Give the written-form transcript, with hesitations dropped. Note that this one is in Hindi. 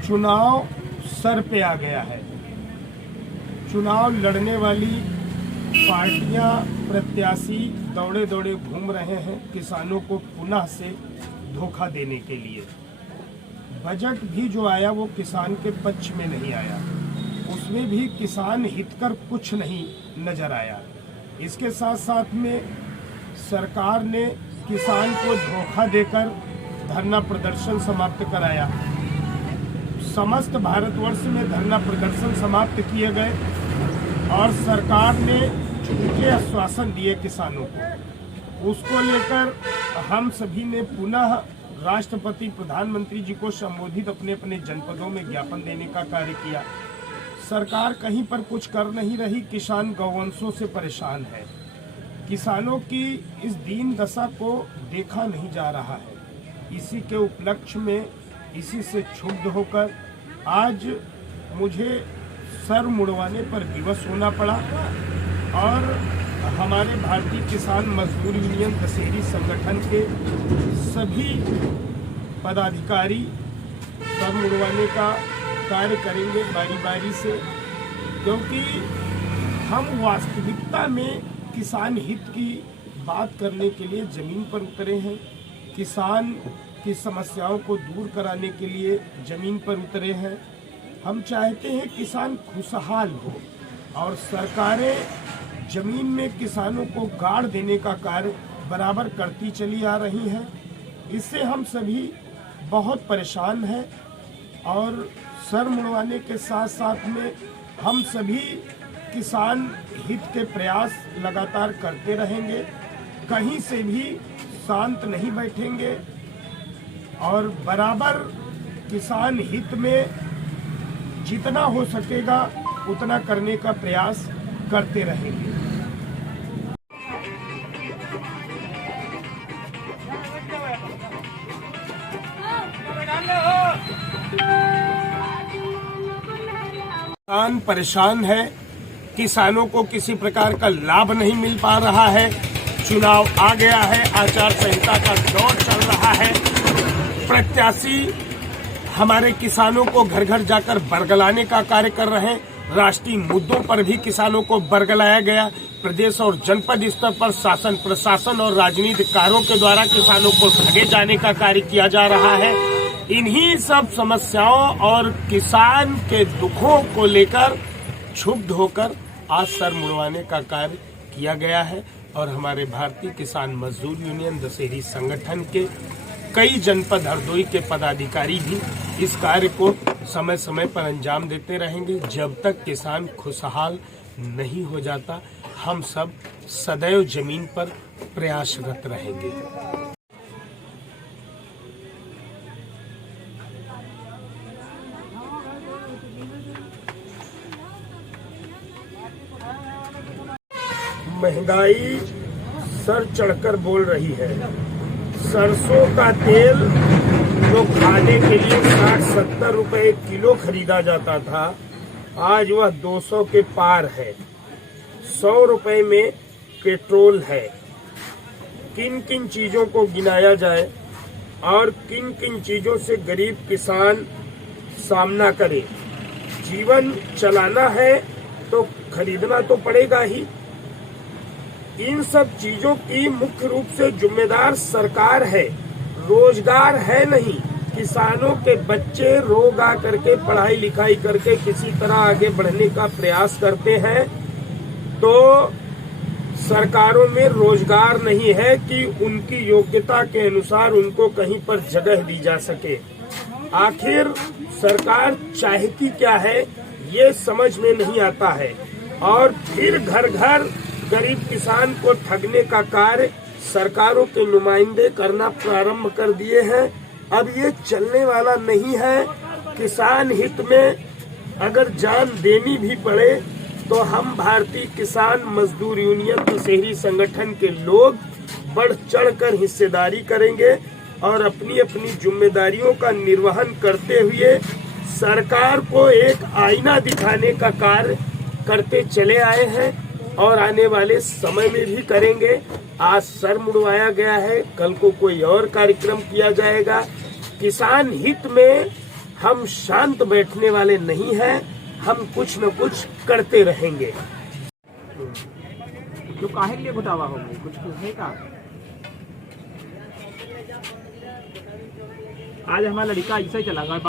चुनाव सर पे आ गया है। चुनाव लड़ने वाली पार्टियां, प्रत्याशी दौड़े दौड़े घूम रहे हैं किसानों को पुनः से धोखा देने के लिए। बजट भी जो आया वो किसान के पक्ष में नहीं आया, उसमें भी किसान हितकर कुछ नहीं नजर आया। इसके साथ साथ में सरकार ने किसान को धोखा देकर धरना प्रदर्शन समाप्त कराया। समस्त भारतवर्ष में धरना प्रदर्शन समाप्त किए गए और सरकार ने झूठे आश्वासन दिए किसानों को। उसको लेकर हम सभी ने पुनः राष्ट्रपति, प्रधानमंत्री जी को संबोधित अपने अपने जनपदों में ज्ञापन देने का कार्य किया। सरकार कहीं पर कुछ कर नहीं रही। किसान गौवंशों से परेशान है। किसानों की इस दीन दशा को देखा नहीं जा रहा है। इसी के उपलक्ष्य में, इसी से क्षुब्ध होकर आज मुझे सर मुड़वाने पर विवश होना पड़ा और हमारे भारतीय किसान मजदूर यूनियन दशहरी संगठन के सभी पदाधिकारी सर मुड़वाने का कार्य करेंगे बारी बारी से, क्योंकि हम वास्तविकता में किसान हित की बात करने के लिए जमीन पर उतरे हैं। किसान की समस्याओं को दूर कराने के लिए जमीन पर उतरे हैं। हम चाहते हैं किसान खुशहाल हो और सरकारें जमीन में किसानों को गाड़ देने का कार्य बराबर करती चली आ रही हैं। इससे हम सभी बहुत परेशान हैं और सर मुड़वाने के साथ साथ में हम सभी किसान हित के प्रयास लगातार करते रहेंगे। कहीं से भी शांत नहीं बैठेंगे और बराबर किसान हित में जितना हो सकेगा उतना करने का प्रयास करते रहेंगे। किसान परेशान है। किसानों को किसी प्रकार का लाभ नहीं मिल पा रहा है। चुनाव आ गया है, आचार संहिता का दौर चल रहा है। प्रत्याशी हमारे किसानों को घर घर जाकर बरगलाने का कार्य कर रहे हैं। राष्ट्रीय मुद्दों पर भी किसानों को बरगलाया गया। प्रदेश और जनपद स्तर पर शासन, प्रशासन और राजनीतिकारों के द्वारा किसानों को ठगे जाने का कार्य किया जा रहा है। इन्हीं सब समस्याओं और किसान के दुखों को लेकर क्षुब्ध होकर आज सर मुड़वाने का कार्य किया गया है और हमारे भारतीय किसान मजदूर यूनियन दशहरी संगठन के कई जनपद हरदोई के पदाधिकारी भी इस कार्य को समय समय पर अंजाम देते रहेंगे। जब तक किसान खुशहाल नहीं हो जाता, हम सब सदैव जमीन पर प्रयासरत रहेंगे। महंगाई सर चढ़कर बोल रही है। सरसों का तेल जो खाने के लिए 60-70 रुपए किलो खरीदा जाता था, आज वह 200 के पार है। 100 रुपए में पेट्रोल है। किन किन चीजों को गिनाया जाए और किन किन चीजों से गरीब किसान सामना करे। जीवन चलाना है तो खरीदना तो पड़ेगा ही। इन सब चीजों की मुख्य रूप से जिम्मेदार सरकार है, रोजगार है नहीं। किसानों के बच्चे रोग आ करके पढ़ाई लिखाई करके किसी तरह आगे बढ़ने का प्रयास करते हैं, तो सरकारों में रोजगार नहीं है कि उनकी योग्यता के अनुसार उनको कहीं पर जगह दी जा सके। आखिर सरकार चाहती क्या है ये समझ में नहीं आता है और फिर घर घर गरीब किसान को ठगने का कार्य सरकारों के नुमाइंदे करना प्रारंभ कर दिए हैं। अब ये चलने वाला नहीं है। किसान हित में अगर जान देनी भी पड़े तो हम भारतीय किसान मजदूर यूनियन दशहरी संगठन के लोग बढ़ चढ़कर हिस्सेदारी करेंगे और अपनी अपनी जिम्मेदारियों का निर्वहन करते हुए सरकार को एक आईना दिखाने का कार्य करते चले आए हैं। और आने वाले समय में भी करेंगे। आज सर मुड़वाया गया है, कल को कोई और कार्यक्रम किया जाएगा। किसान हित में हम शांत बैठने वाले नहीं हैं, हम कुछ न कुछ करते रहेंगे। तो काहे के लिए घुटावा हो गई, कुछ है का? आज हमारा लड़का ऐसा ही चला गया।